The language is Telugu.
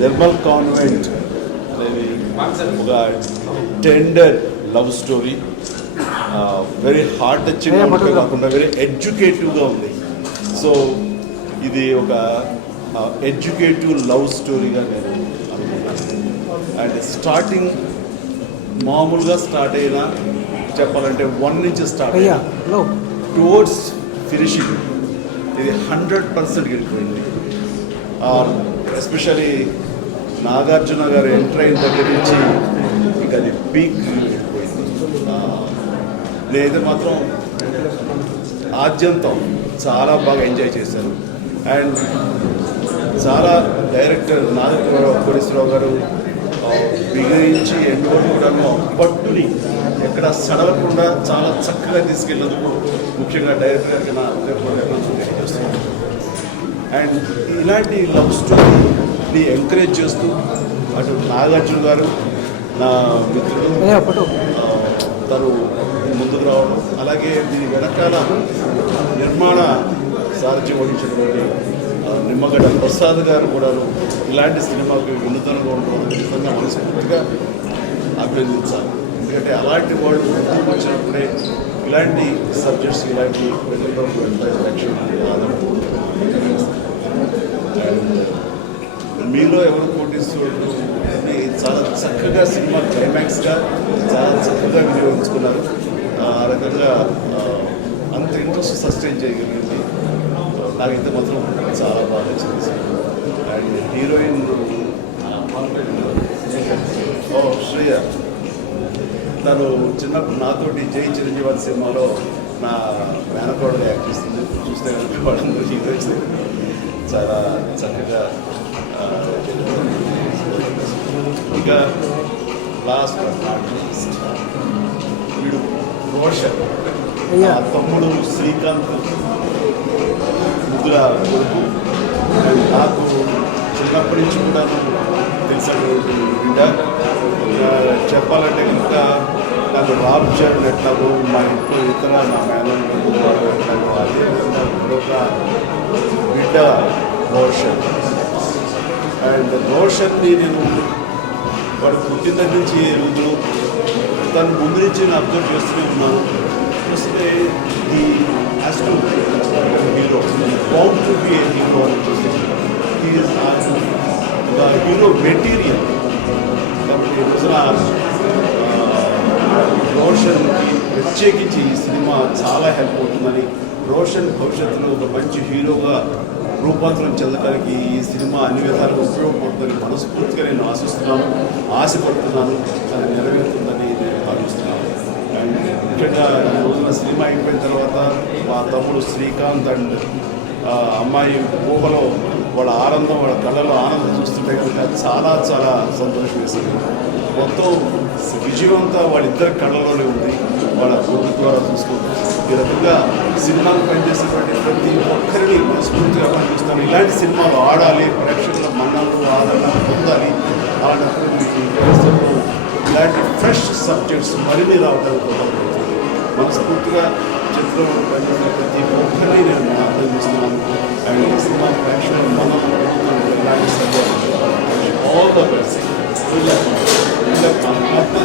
నిర్మల్ కాన్వెంట్ అనేది ఒక tender love story very heart touching కాకుండా వెరీ ఎడ్యుకేటివ్గా ఉంది. సో ఇది ఒక ఎడ్యుకేటివ్ లవ్ స్టోరీగా నేను అండ్ స్టార్టింగ్ మామూలుగా స్టార్ట్ అయినా చెప్పాలంటే వన్ నుంచి స్టార్ట్ అయ్యా టువర్డ్స్ ఫినిషింగ్ ఇది హండ్రెడ్ పర్సెంట్ గెలిపోయింది. ఎస్పెషలీ నాగార్జున గారు ఎంటర్ అయిన దగ్గర నుంచి ఇక అది పీక్ నేనైతే మాత్రం ఆద్యంతం చాలా బాగా ఎంజాయ్ చేశాను అండ్ చాలా డైరెక్టర్ నాగేశ్వరరావు కోటేశ్వరరావు గారు బిగించి ఎంతో కూడాను పట్టుని ఎక్కడ సడలకుండా చాలా చక్కగా తీసుకెళ్ళినందుకు ముఖ్యంగా డైరెక్టర్ గారికి నా తెలియజేస్తున్నాను అండ్ ఇలాంటి లవ్ స్టోరీని ఎంకరేజ్ చేస్తూ అటు నాగార్జున గారు నా మిత్రుడు తను ముందుకు రావడం అలాగే దీని వెనకాల నిర్మాణ సారథ్యం వహించినటువంటి నిమ్మగడ్డ ప్రసాద్ గారు కూడా ఇలాంటి సినిమాకి వినూతనంగా ఉండడం నిజంగా మనస్ఫూర్తిగా అభినందించాలి. ఎందుకంటే అలాంటి వాళ్ళు ముందుకు వచ్చినప్పుడే ఇలాంటి సబ్జెక్ట్స్ ఇలాంటి యాక్షన్ మీలో ఎవరు పోటీస్తున్నారు అని చాలా చక్కగా సినిమా క్లైమాక్స్గా చాలా చక్కగా వినియోగించుకున్నారు. ఆ రకంగా అంత ఇంట్రెస్ట్ సస్టైన్ చేయగలిగింది. నాకైతే మాత్రం చాలా బాగా నచ్చింది అండ్ హీరోయిన్ ఓ శ్రేయ. తను చిన్నప్పుడు నాతోటి జై చిరంజీవి వారి సినిమాలో నా మేనకోడలు యాక్ట్ చేస్తుంది. చూస్తే కనుక వాళ్ళందరూ హీరోయిన్స్. చాలా చక్కగా ఇంకా లాస్ట్ వీడు రోషన్. అయ్యా. ఆ తమ్ముడు శ్రీకాంత్. వృద్ధుల కొడుకు. నాకు చిన్నప్పటి నుంచి కూడా తెలిసినటువంటి బిడ్డ. చెప్పాలంటే కనుక నాకు రాబ్ చేయడం ఎట్లాగో మా ఇంట్లో ఇతర నా మేనలు ఎట్లాగో అదేవిధంగా మరొక బిడ్డ రోషన్. అండ్ రోషన్ని నేను వాడు పుట్టిన దగ్గర నుంచి రోజు తను ముందు నుంచి నేను అబ్జర్వ్ చేస్తూనే ఉన్నాను. చూస్తే ఈ has to hero bound to be a hero hero material కాబట్టి ఈ రోజున రోషన్కి ప్రత్యేకించి ఈ సినిమా చాలా హెల్ప్ అవుతుందని రోషన్ భవిష్యత్తులో ఒక మంచి హీరోగా రూపాంతరం చెందడానికి ఈ సినిమా అన్ని విధాలుగా ఉపయోగపడుతుందని మనస్ఫూర్తిగా నేను ఆశిస్తున్నాను ఆశపడుతున్నాను అది నెరవేరుతుందని నేను భావిస్తున్నాను. అండ్ ముఖ్యంగా సినిమా అయిపోయిన తర్వాత మా తమ్ముడు శ్రీకాంత్ అండ్ అమ్మాయి ఊహలో వాళ్ళ ఆనందం వాళ్ళ కళ్ళలో ఆనందం చూస్తుంటే కనుక చాలా చాలా సంతోషం వేసింది. మొత్తం విజయం అంతా వాళ్ళిద్దరి కళ్ళలోనే ఉంది. వాళ్ళ గురువు ద్వారా చూసుకుంటాం ఈ రకంగా సినిమాలు పనిచేసినటువంటి ప్రతి ఒక్కరిని మనస్ఫూర్తిగా పనిచేస్తాను ఇలాంటి సినిమాలు ఆడాలి ప్రేక్షకుల మన్నలు ఆదరణ పొందాలి అలాంటప్పుడు మీకు ఇలాంటి ఫ్రెష్ సబ్జెక్ట్స్ మరిన్ని రావడానికి మనస్ఫూర్తిగా చిత్రంలో పనిచేసిన ప్రతి ఒక్కరిని నేను ఆహ్వానిస్తున్నాను అండ్ ఇట్స్ మా ప్యాషన్ మనం ఇలాంటి ఆల్ ద బెస్ట్ ఆత్మ